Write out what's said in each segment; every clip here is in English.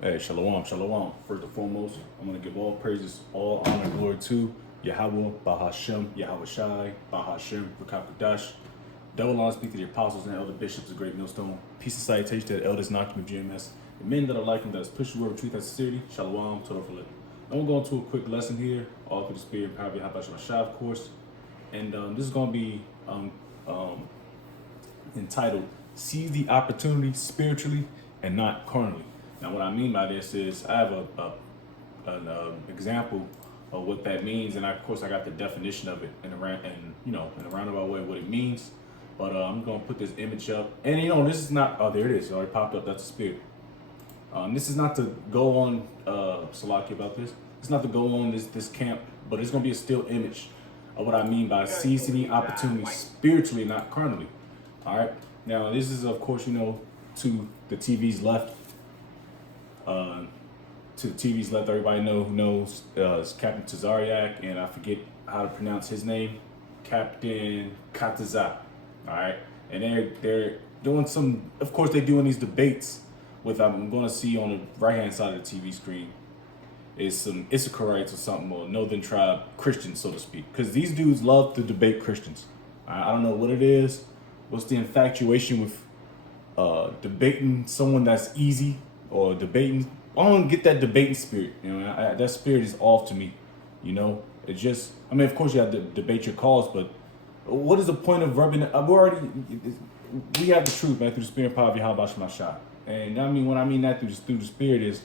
Hey, shalom, shalom. First and foremost, I'm going to give all praises, all honor, and glory to Yahweh, Bahashem, Yahweh Shai, Bahashem, Rakakadash. Double honor speak to the apostles and elder bishops of Great Millstone. Peace and salutation to the elders knocking of GMS. The men that are like him, that is pushing the word of truth and sincerity. Shalom, Torah. I'm going to go into a quick lesson here, all through the spirit and power of Yahweh Shai, of course. And this is going to be entitled, Seize the Opportunity Spiritually and Not Carnally. Now, what I mean by this is I have an example of what that means, and of course I got the definition of it in a roundabout way what it means. But I'm gonna put this image up, and this is not. Oh, there it is. It already popped up. That's the spirit. This is not to go on Salaki about this. It's not to go on this camp, but it's gonna be a still image of what I mean by seizing the opportunity spiritually, not carnally. All right. Now, this is of course to the TV's left. To the TV's left, everybody who knows is Captain Tazariak, and I forget how to pronounce his name, Captain Kataza. All right, and they're doing some. Of course, they're doing these debates with. I'm going to see on the right hand side of the TV screen is some Issacharites or something, or Northern Tribe Christians, so to speak, because these dudes love to debate Christians. I don't know what it is. What's the infatuation with debating someone that's easy, or debating? I don't get that debating spirit. That spirit is off to me. It just. I mean, of course, you have to debate your cause, but what is the point of rubbing? We have the truth, man, through the spirit and power of Yahweh Shai. And I mean, when I mean that through the spirit is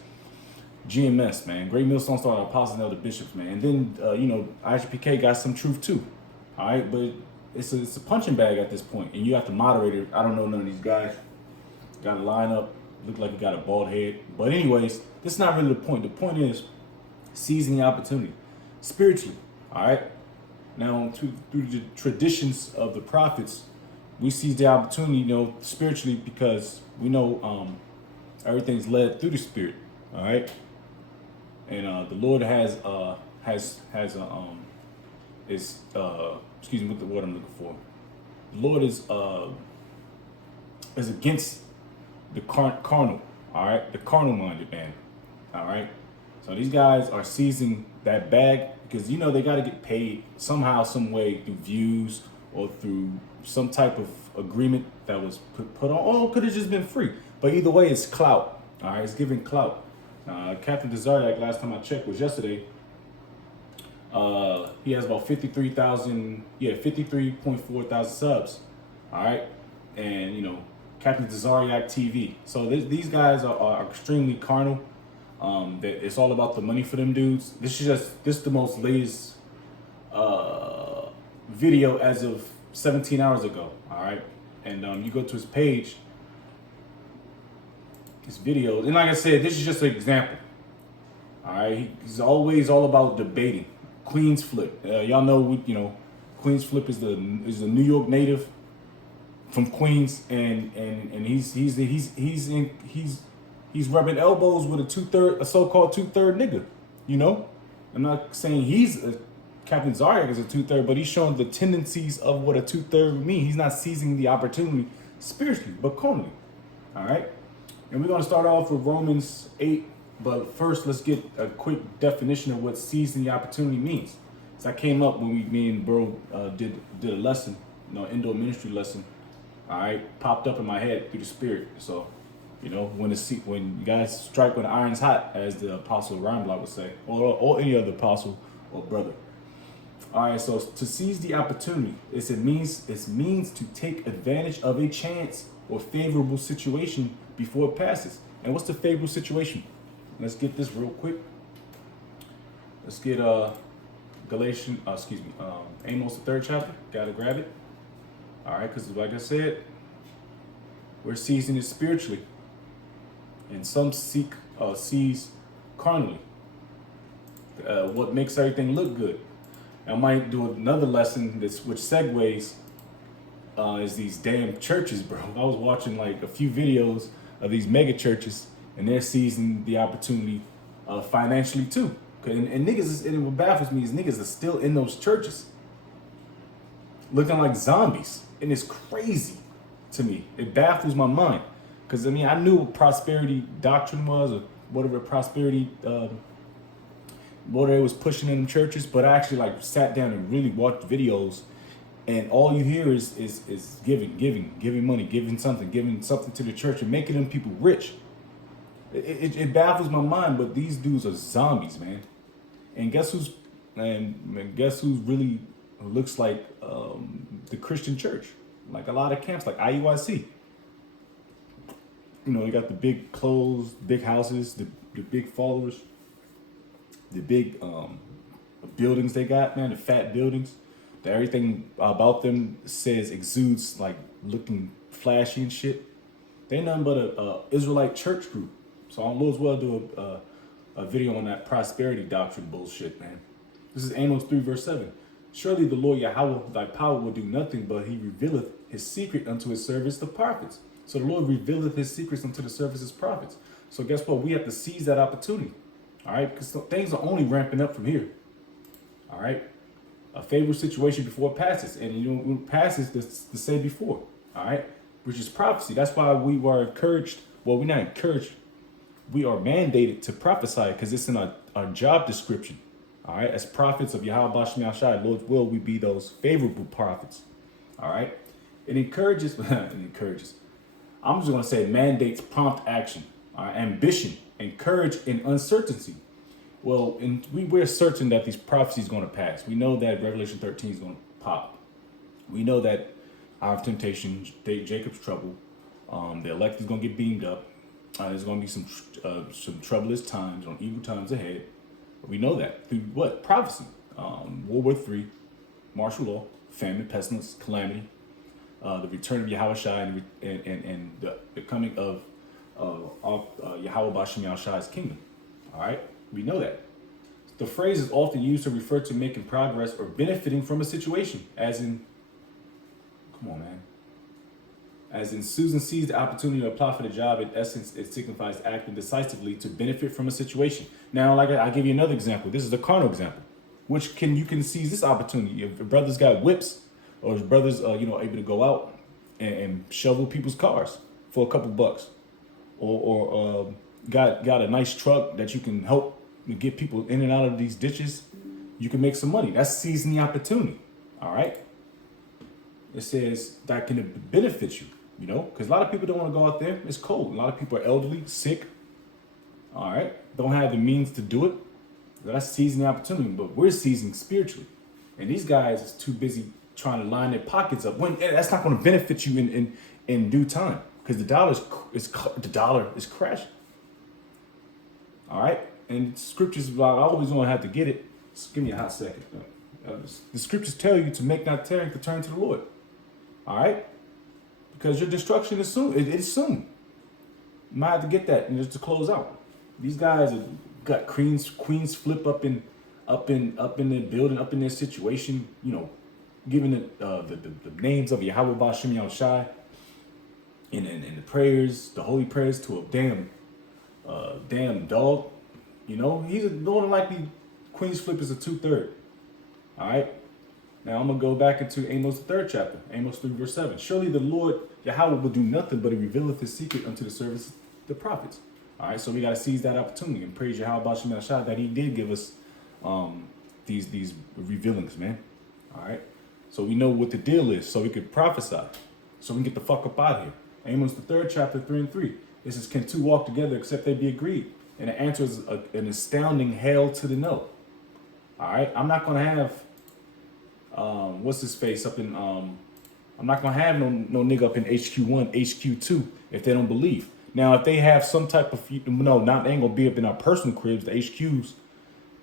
GMS, man. Great Millstone started apostles and elder bishops, man. And then IGPK got some truth too. All right, but it's a punching bag at this point, and you have to moderate it. I don't know none of these guys. Got a lineup. Look like he got a bald head. But anyways, this is not really the point. The point is seizing the opportunity spiritually. All right. Now, through the traditions of the prophets, we seize the opportunity, spiritually, because we know everything's led through the spirit. All right. And the Lord excuse me, what the word I'm looking for. The Lord is against the carnal, all right, the carnal-minded man, all right. So these guys are seizing that bag because they got to get paid somehow, some way, through views or through some type of agreement that was put on. Or could have just been free, but either way, it's clout. All right, it's giving clout. Captain Desardiak, last time I checked was yesterday. He has about 53.4 thousand subs. All right, and Captain Tazariak TV. So these guys are extremely carnal. It's all about the money for them dudes. This is the most latest video as of 17 hours ago. All right, and you go to his page, his videos, and like I said, this is just an example. All right, he's always all about debating. Queens Flip, y'all know Queens Flip is the New York native from Queens, and he's rubbing elbows with a so-called two-third nigga. I'm not saying Captain Zaryak is a two-third, but he's showing the tendencies of what a two-third would mean. He's not seizing the opportunity spiritually, but carnally. All right, and we're gonna start off with Romans 8. But first, let's get a quick definition of what seizing the opportunity means. So I came up when me and bro did a lesson, indoor ministry lesson. All right, popped up in my head through the spirit. So, when you guys strike when the iron's hot, as the apostle Reinblock would say, or any other apostle or brother. All right, so to seize the opportunity, it means to take advantage of a chance or favorable situation before it passes. And what's the favorable situation? Let's get this real quick. Let's get Amos, the 3rd chapter. Gotta grab it. All right, because like I said, we're seizing it spiritually, and some seize carnally. What makes everything look good. I might do another lesson which segues is these damn churches, bro. I was watching like a few videos of these mega churches, and they're seizing the opportunity financially too. And niggas, and what baffles me is niggas are still in those churches looking like zombies. And it's crazy to me. It baffles my mind. Because I mean, I knew what prosperity doctrine was, or whatever prosperity, what it was pushing in the churches. But I actually like sat down and really watched videos, and all you hear is giving money, giving something to the church, and making them people rich. It baffles my mind, but these dudes are zombies, man. And guess who's really looks like the Christian church, like a lot of camps, like IUIC. You know, they got the big clothes, big houses, the big followers, the big buildings they got, man, the fat buildings. That everything about them exudes like looking flashy and shit. They nothing but a Israelite church group. So I will as well do a video on that prosperity doctrine bullshit, man. This is Amos 3 verse 7. Surely the Lord Yahweh thy power will do nothing, but he revealeth his secret unto his servants the prophets. So the Lord revealeth his secrets unto the servants his prophets. So guess what? We have to seize that opportunity. All right, because things are only ramping up from here. All right, a favorable situation before it passes, and you know when it passes, to say before. All right, which is prophecy. That's why we were encouraged. Well, we're not encouraged. We are mandated to prophesy because it's in our job description. All right, as prophets of Yahweh Bashem Yahshai, Lord's will, we be those favorable prophets. All right, it encourages. It encourages. I'm just gonna say mandates prompt action, ambition, and courage in uncertainty. Well, and we're certain that these prophecies going to pass. We know that Revelation 13 is going to pop. We know that our temptation, Jacob's trouble, the elect is going to get beamed up. There's going to be some troublous times, on evil times ahead. We know that through what? Prophecy. World War III, martial law, famine, pestilence, calamity, the return of Yahweh Shai, and the coming of Yahweh Bashem Yahushai's kingdom. All right, we know that. The phrase is often used to refer to making progress or benefiting from a situation, as in, come on, man. As in, Susan sees the opportunity to apply for the job. In essence, it signifies acting decisively to benefit from a situation. Now, like I'll give you another example. This is a carnal example, which you can seize this opportunity. If a brother's got whips, or his brother's able to go out and shovel people's cars for a couple bucks, or got a nice truck that you can help get people in and out of these ditches, you can make some money. That's seizing the opportunity. All right. It says that can benefit you, because a lot of people don't want to go out there. It's cold. A lot of people are elderly, sick. All right. Don't have the means to do it. That's seizing the opportunity, but we're seizing spiritually. And these guys is too busy trying to line their pockets up. When that's not going to benefit you in due time, because the dollar is crashing. All right, and scriptures, I always want to have to get it. Just give me a hot second. The scriptures tell you to make not tarry, to turn to the Lord. All right, because your destruction is soon. It's soon. You might have to get that, and just to close out. These guys have got queens flip up in their building, up in their situation. Giving the names of Yahweh Bashem Yahushai and the prayers, the holy prayers to a damn dog. He's more than likely Queen's flip is a 2/3. All right. Now I'm gonna go back into Amos the 3rd chapter, Amos 3 verse 7. Surely the Lord Yahweh will do nothing, but he revealeth his secret unto the servants, the prophets. All right. So we gotta seize that opportunity and praise Yahweh Bashem Yahushai that he did give us these revealings, man. All right. So we know what the deal is, so we could prophesy, so we can get the fuck up out of here. Amos the 3rd chapter 3 and 3. It says, can two walk together except they be agreed? And the answer is an astounding hell to the no. All right, I'm not gonna have what's his face up in I'm not gonna have no nigga up in HQ1, HQ2 if they don't believe. Now, if they have some type of they ain't gonna be up in our personal cribs, the HQs.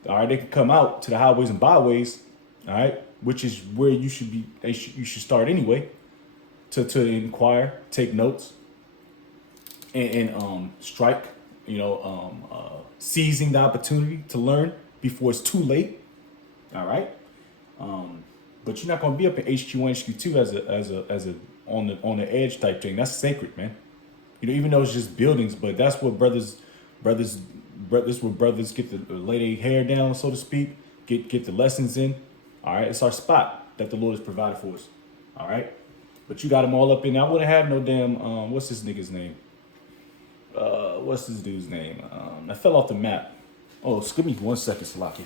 All right, they can come out to the highways and byways. All right, which is where you should be. You should start anyway, to inquire, take notes, and strike. Seizing the opportunity to learn before it's too late. All right, but you're not gonna be up in HQ1, HQ2 as a on the edge type thing. That's sacred, man. Even though it's just buildings, but that's what brothers this where brothers get to lay their hair down, so to speak. Get the lessons in. All right, it's our spot that the Lord has provided for us. All right, but you got them all up in. I wouldn't have no damn what's this nigga's name? what's this dude's name? I fell off the map. Oh, excuse me 1 second, Salaki.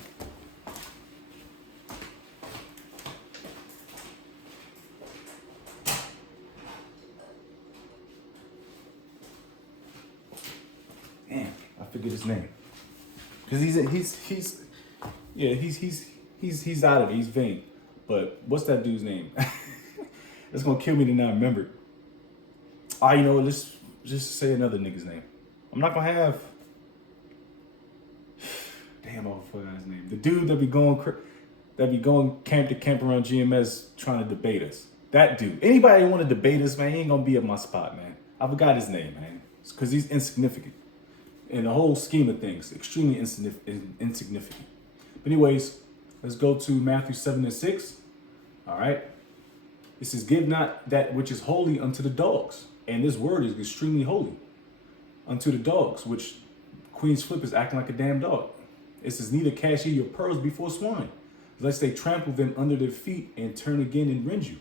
Damn, I forget his name. Cause he's out of it. He's vain. But what's that dude's name? It's gonna kill me to not remember. You know what? Let's just say another nigga's name. I'm not gonna have. Damn, I forgot his name. The dude that be going camp to camp around GMS trying to debate us. That dude. Anybody want to debate us, man? He ain't gonna be at my spot, man. I forgot his name, man. It's because he's insignificant in the whole scheme of things. Extremely insignificant. But anyways, let's go to Matthew 7:6. All right. It says, "Give not that which is holy unto the dogs." And this word is extremely holy. Unto the dogs, which Queen's Flip is acting like a damn dog. It says, "Neither cast ye your pearls before swine, lest they trample them under their feet and turn again and rend you."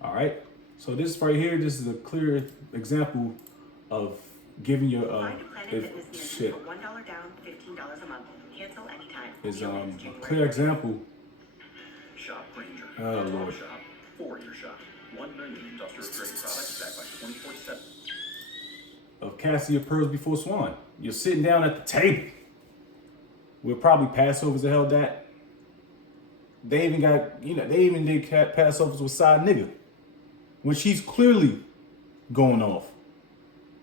All right. So this right here, this is a clear example of giving your shit. $1 down, $15 a month. Cancel anytime. Is a clear example. Shop Ranger. Oh Lord. Shop for your shop. 1 million industrial grade products backed by 24/7. Of casting your pearls before swine. You're sitting down at the table. We're probably Passovers that held that. They even got, they even did Passovers with side nigga, when she's clearly going off.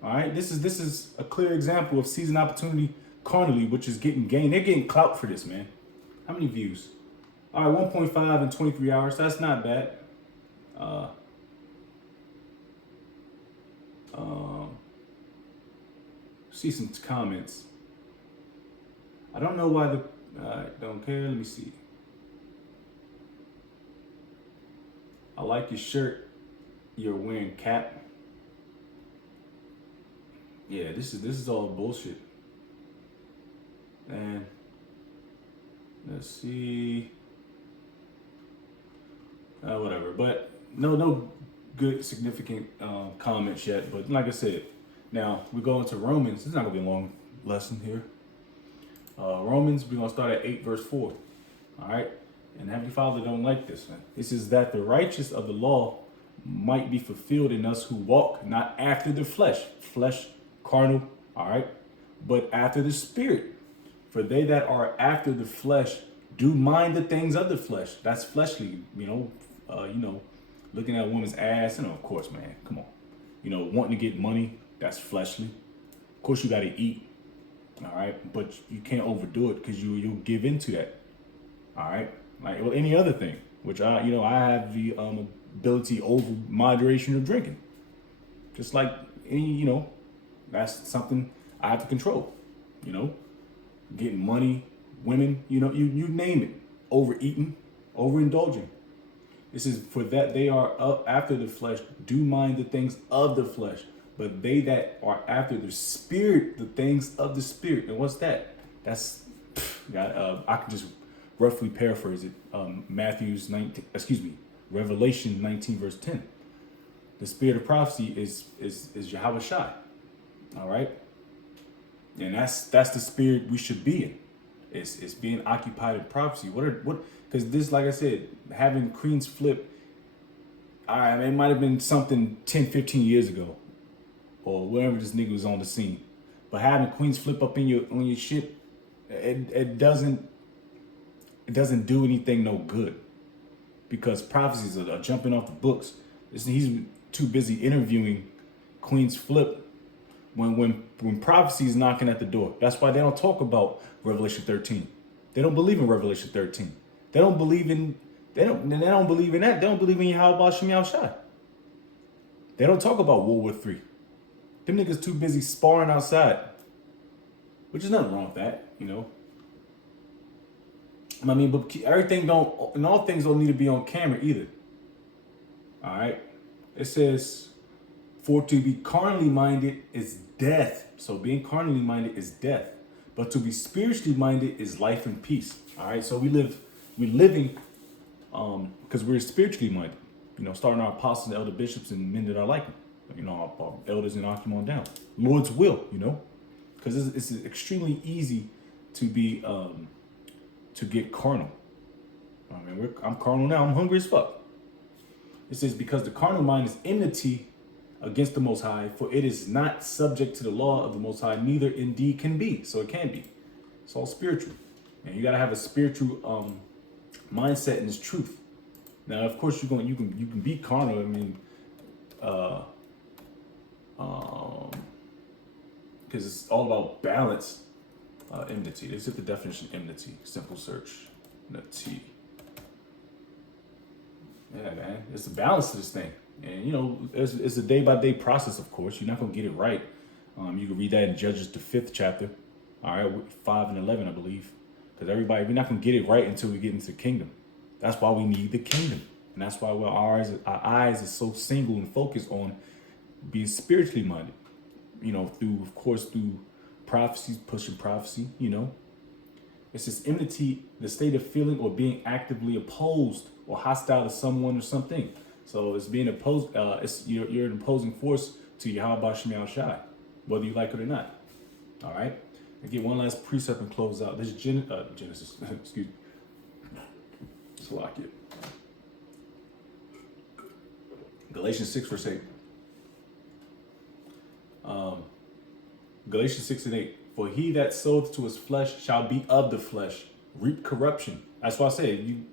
All right, this is a clear example of season opportunity carnally, which is getting gained. They're getting clout for this, man. How many views? All right, 1.5 in 23 hours. That's not bad. See some comments. I don't know why don't care. Let me see. I like your shirt. You're wearing cap. Yeah, this is all bullshit. And let's see. Whatever. But no good significant comments yet. But like I said, now we go into Romans. It's not gonna be a long lesson here. Romans, we're gonna start at 8 verse 4. All right. And Heavenly Father don't like this, man. This is that the righteous of the law might be fulfilled in us who walk not after the flesh, carnal, all right, but after the Spirit. For they that are after the flesh do mind the things of the flesh. That's fleshly, looking at a woman's ass, of course, man, come on. Wanting to get money, that's fleshly. Of course, you got to eat, all right, but you can't overdo it because you'll give into that, all right. Like any other thing, which I have the ability over moderation of drinking. Just like any, that's something I have to control. Getting money, women, you name it. Overeating, overindulging. This is for that they are up after the flesh, do mind the things of the flesh, but they that are after the Spirit, the things of the Spirit. And what's that? That's I can just roughly paraphrase it. Revelation 19 verse 10. The spirit of prophecy is Yahweh Shai. All right. And that's the spirit we should be in. It's being occupied in prophecy. Because this, like I said, having Queen's Flip, it might have been something 10, 15 years ago, or whenever this nigga was on the scene. But having Queen's Flip up on your shit, it doesn't do anything no good, because prophecies are jumping off the books. He's too busy interviewing Queen's Flip when prophecy is knocking at the door. That's why they don't talk about Revelation 13. They don't believe in Revelation 13. They don't believe in that. They don't believe in Yahweh Shem Yahushai. They don't talk about World War III. Them niggas too busy sparring outside, which is nothing wrong with that, but everything all things don't need to be on camera either. All right. It says, for to be carnally minded is death. So being carnally minded is death. But to be spiritually minded is life and peace. All right. So we're living because we're spiritually minded. Starting our apostles and elder bishops and men that are like them. Our elders and Akim on down. Lord's will, because it's extremely easy to be to get carnal. I mean, I'm carnal now. I'm hungry as fuck. It says, because the carnal mind is enmity against the Most High, for it is not subject to the law of the Most High, neither indeed can be. So it can be. It's all spiritual, and you gotta have a spiritual mindset in this truth. Now, of course, you can be carnal. I mean, because it's all about balance. Enmity. Let's get the definition of enmity. Simple search. Enmity. Yeah, man. It's the balance of this thing. And, you know, it's a day-by-day process, of course. You're not going to get it right. You can read that in Judges, the 5th chapter. All right, 5 and 11, I believe. Because we're not going to get it right until we get into the kingdom. That's why we need the kingdom. And that's why our eyes is so single and focused on being spiritually minded. You know, through prophecies, pushing prophecy, you know. It says enmity, the state of feeling or being actively opposed or hostile to someone or something. So it's being opposed, you're an opposing force to Yahweh Shem Shai, whether you like it or not. All right. I get one last precept and close out. This is Genesis, excuse me. Salakia. Galatians 6 verse 8. Galatians 6 and 8. For he that soweth to his flesh shall be of the flesh, reap corruption. That's why I say you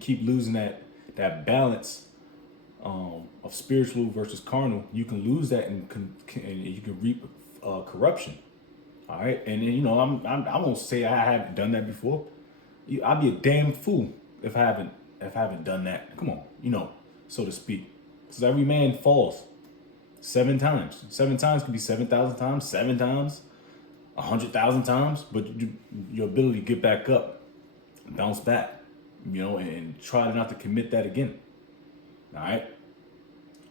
keep losing that balance of spiritual versus carnal. You can lose that and you can reap corruption. All right, and then, you know, I won't say I haven't done that before. I'd be a damn fool if I haven't done that. Come on, you know, so to speak. Because every man falls 7 times. 7 times could be 7,000 times, 7 times, 100,000 times. But your ability to get back up, bounce back, you know, and try not to commit that again. All right.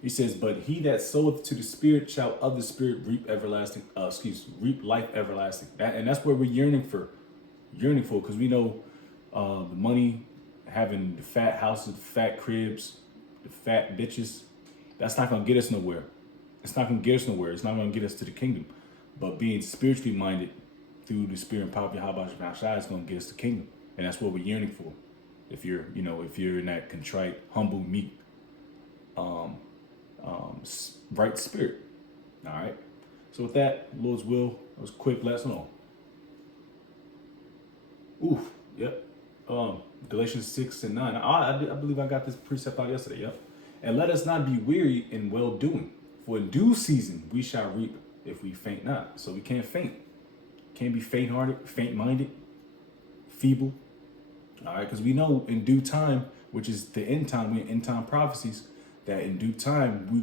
He says, but he that soweth to the spirit shall of the spirit reap reap life everlasting. And that's what we're yearning for, because we know the money, having the fat houses, the fat cribs, the fat bitches, that's not going to get us nowhere. It's not going to get us nowhere. It's not going to get us to the kingdom. But being spiritually minded through the spirit and power of Yahweh Shai is going to get us to the kingdom. And that's what we're yearning for. If you're in that contrite, humble, meek, right spirit. All right. So with that, Lord's will, it was quick. Let us know. Oof. Yep. Galatians 6 and 9. I believe I got this precept out yesterday. Yep. And let us not be weary in well doing, for in due season we shall reap if we faint not. So we can't faint. Can't be faint-hearted, faint-minded, feeble. All right, because we know in due time, which is the end time, we're in end time prophecies, that in due time we're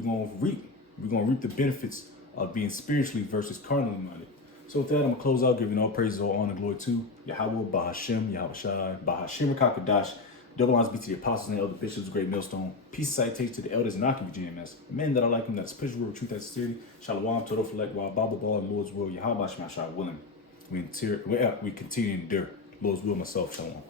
gonna reap the benefits of being spiritually versus carnally minded. So with that, I'm gonna close out, giving all praises, all honor, glory to Yahweh, Bahashem, Yahweh Shai, Bahashem Rakakadash. Double honors be to the apostles and the elder bishops, great millstone. Peace and citation to the elders and Aki GMS. Men that are like him, that's spiritual word, truth, and sincerity. Shalom, total select, while Bible ball, and Lord's will, Yahweh Shai willing. We continue to endure. Lord's will, myself, shalom.